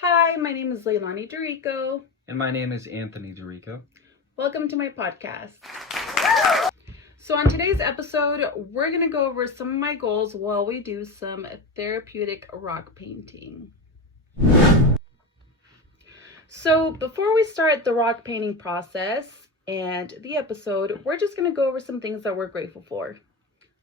Hi, my name is Leilani Dorico. And my name is Anthony Dorico. Welcome to my podcast. So on today's episode, we're going to go over some of my goals while we do some therapeutic rock painting. So before we start the rock painting process and the episode, we're just going to go over some things that we're grateful for.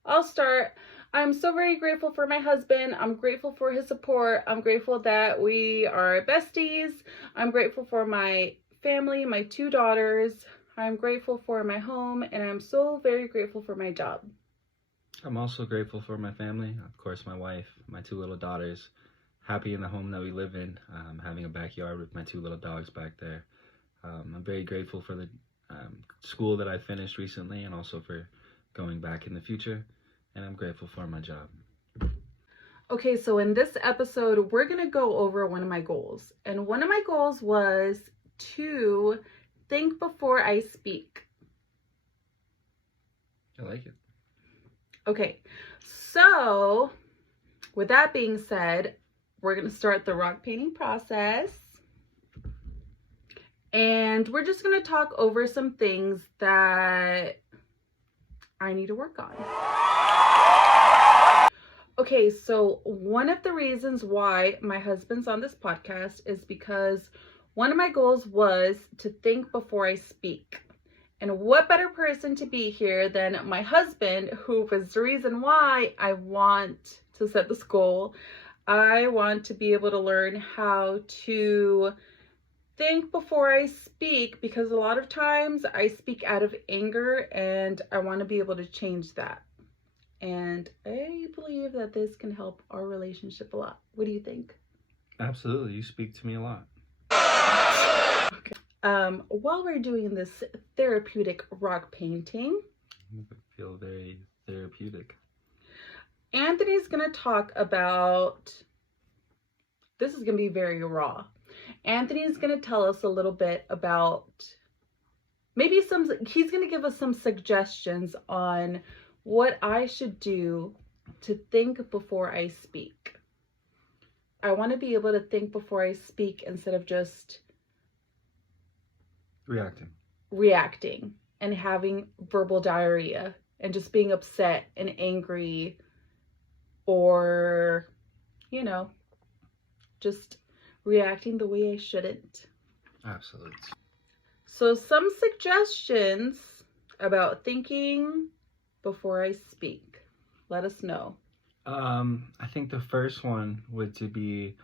I'll start. I'm so very grateful for my husband. I'm grateful for his support. I'm grateful that we are besties. I'm grateful for my family, my 2 daughters. I'm grateful for my home, and I'm so very grateful for my job. I'm also grateful for my family, of course, my wife, my 2 little daughters. Happy in the home that we live in, having a backyard with my 2 little dogs back there. I'm very grateful for the school that I finished recently, and also for going back in the future. And I'm grateful for my job. Okay, so in this episode, we're going to go over one of my goals. And one of my goals was to think before I speak. I like it. Okay, so with that being said, we're going to start the rock painting process. And we're just going to talk over some things that I need to work on. Okay, so one of the reasons why my husband's on this podcast is because one of my goals was to think before I speak. And what better person to be here than my husband, who was the reason why I want to set this goal. I want to be able to learn how to think before I speak, because a lot of times I speak out of anger, and I want to be able to change that. And I believe that this can help our relationship a lot. What do you think? Absolutely. You speak to me a lot. Okay. While we're doing this therapeutic rock painting, I feel very therapeutic. Anthony's going to talk about, this is going to be very raw. Anthony's going to tell us a little bit about, he's going to give us some suggestions on what I should do to think before I speak. I want to be able to think before I speak instead of just reacting and having verbal diarrhea and just being upset and angry, or, just reacting the way I shouldn't. Absolutely. So some suggestions about thinking before I speak. Let us know. I think the first one would to be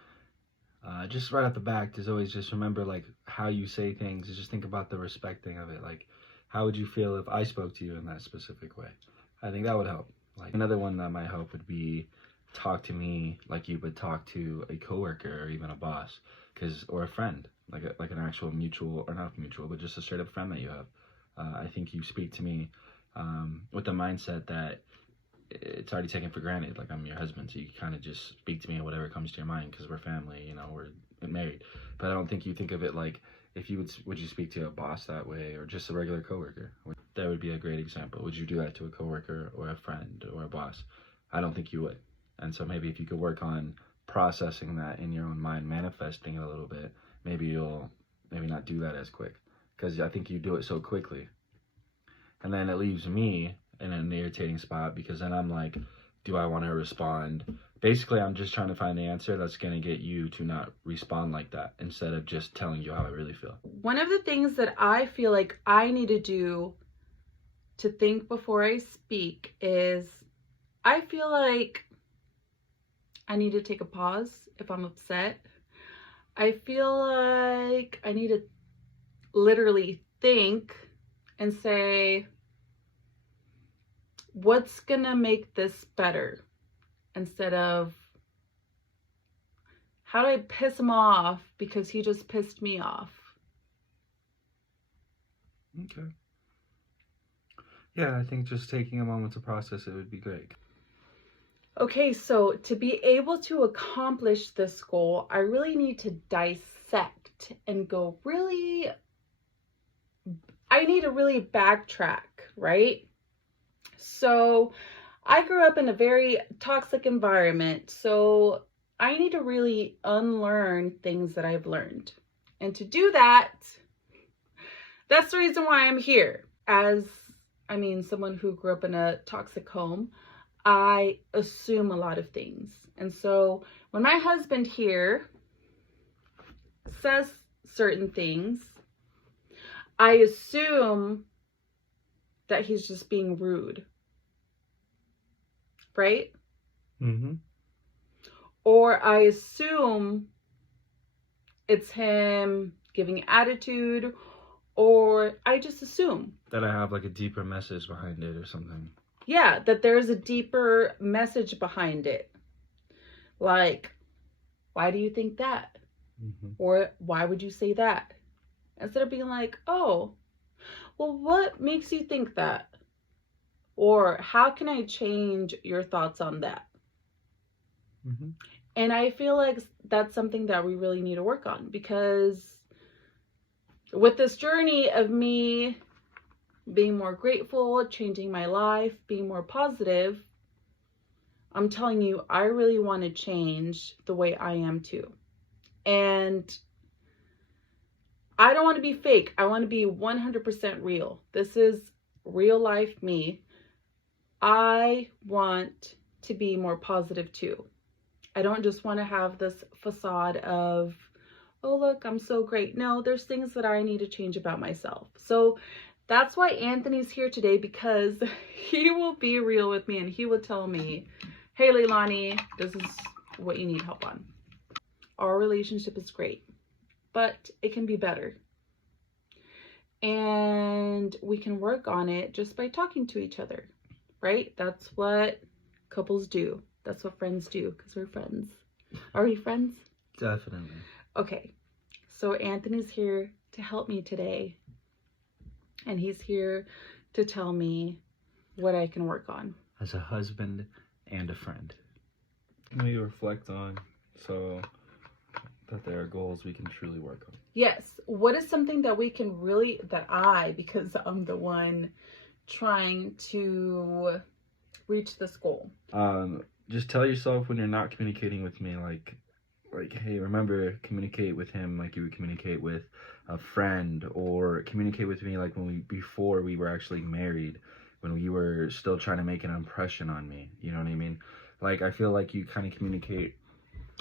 just right at the back is always just remember like how you say things, and just think about the respecting of it. Like, how would you feel if I spoke to you in that specific way? I think that would help. Like, another one that might help would be talk to me like you would talk to a coworker or even a boss, or a friend, like an actual mutual, or not mutual, but just a straight up friend that you have. I think you speak to me with the mindset that it's already taken for granted. Like, I'm your husband, so you kind of just speak to me or whatever comes to your mind, because we're family, we're married. But I don't think you think of it like, if you would you speak to a boss that way, or just a regular coworker? That would be a great example. Would you do that to a coworker or a friend or a boss? I don't think you would. And so maybe if you could work on processing that in your own mind, manifesting it a little bit, maybe you'll not do that as quick, because I think you do it so quickly. And then it leaves me in an irritating spot, because then I'm like, do I want to respond? Basically, I'm just trying to find the answer that's going to get you to not respond like that, instead of just telling you how I really feel. One of the things that I feel like I need to do to think before I speak is, I feel like I need to take a pause if I'm upset. I feel like I need to literally think and say, what's gonna make this better? Instead of, how do I piss him off because he just pissed me off? Okay. Yeah, I think just taking a moment to process it would be great. Okay, so to be able to accomplish this goal, I really need to dissect and go I need to really backtrack, right? So I grew up in a very toxic environment. So I need to really unlearn things that I've learned. And to do that, that's the reason why I'm here. Someone who grew up in a toxic home, I assume a lot of things. And so when my husband here says certain things, I assume that he's just being rude. Right? Mm-hmm. Or I assume it's him giving attitude, or I just assume that I have like a deeper message behind it or something. Yeah, that there's a deeper message behind it. Like, why do you think that? Mm-hmm. Or why would you say that? Instead of being like, oh, well, what makes you think that? Or how can I change your thoughts on that? Mm-hmm. And I feel like that's something that we really need to work on, because with this journey of me being more grateful, changing my life, being more positive, I'm telling you, I really want to change the way I am too. And I don't want to be fake. I want to be 100% real. This is real life me. I want to be more positive too. I don't just want to have this facade of, oh, look, I'm so great. No, there's things that I need to change about myself. So that's why Anthony's here today, because he will be real with me and he will tell me, hey, Leilani, this is what you need help on. Our relationship is great, but it can be better. And we can work on it just by talking to each other, right? That's what couples do. That's what friends do, because we're friends. Are we friends? Definitely. Okay, so Anthony's here to help me today. And he's here to tell me what I can work on. As a husband and a friend. We reflect on so that there are goals we can truly work on. Yes. What is something that we can really, because I'm the one trying to reach this goal. Just tell yourself when you're not communicating with me, like, hey, remember, communicate with him like you would communicate with a friend, or communicate with me like before we were actually married, when you were still trying to make an impression on me. You know what I mean? Like, I feel like you kind of communicate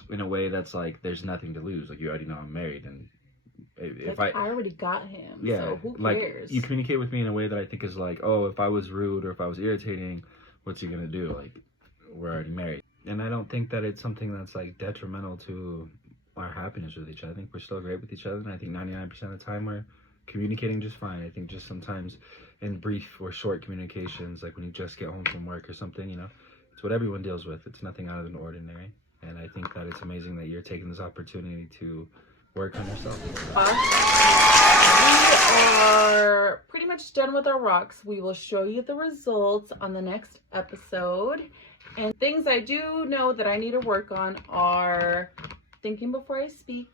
in a way that's like, there's nothing to lose. Like, you already know I'm married, and if I already got him. Yeah, so who like, cares? you communicate with me in a way that I think is like, oh, if I was rude or if I was irritating, what's he gonna do? Like, we're already married. And I don't think that it's something that's like detrimental to our happiness with each other. I think we're still great with each other, and I think 99% of the time we're communicating just fine. I think just sometimes in brief or short communications, like when you just get home from work or something, it's what everyone deals with. It's nothing out of the ordinary. And I think that it's amazing that you're taking this opportunity to work on yourself. We are pretty much done with our rocks. We will show you the results on the next episode. And things I do know that I need to work on are thinking before I speak,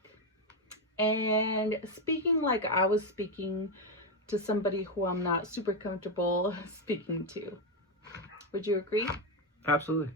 and speaking like I was speaking to somebody who I'm not super comfortable speaking to. Would you agree? Absolutely.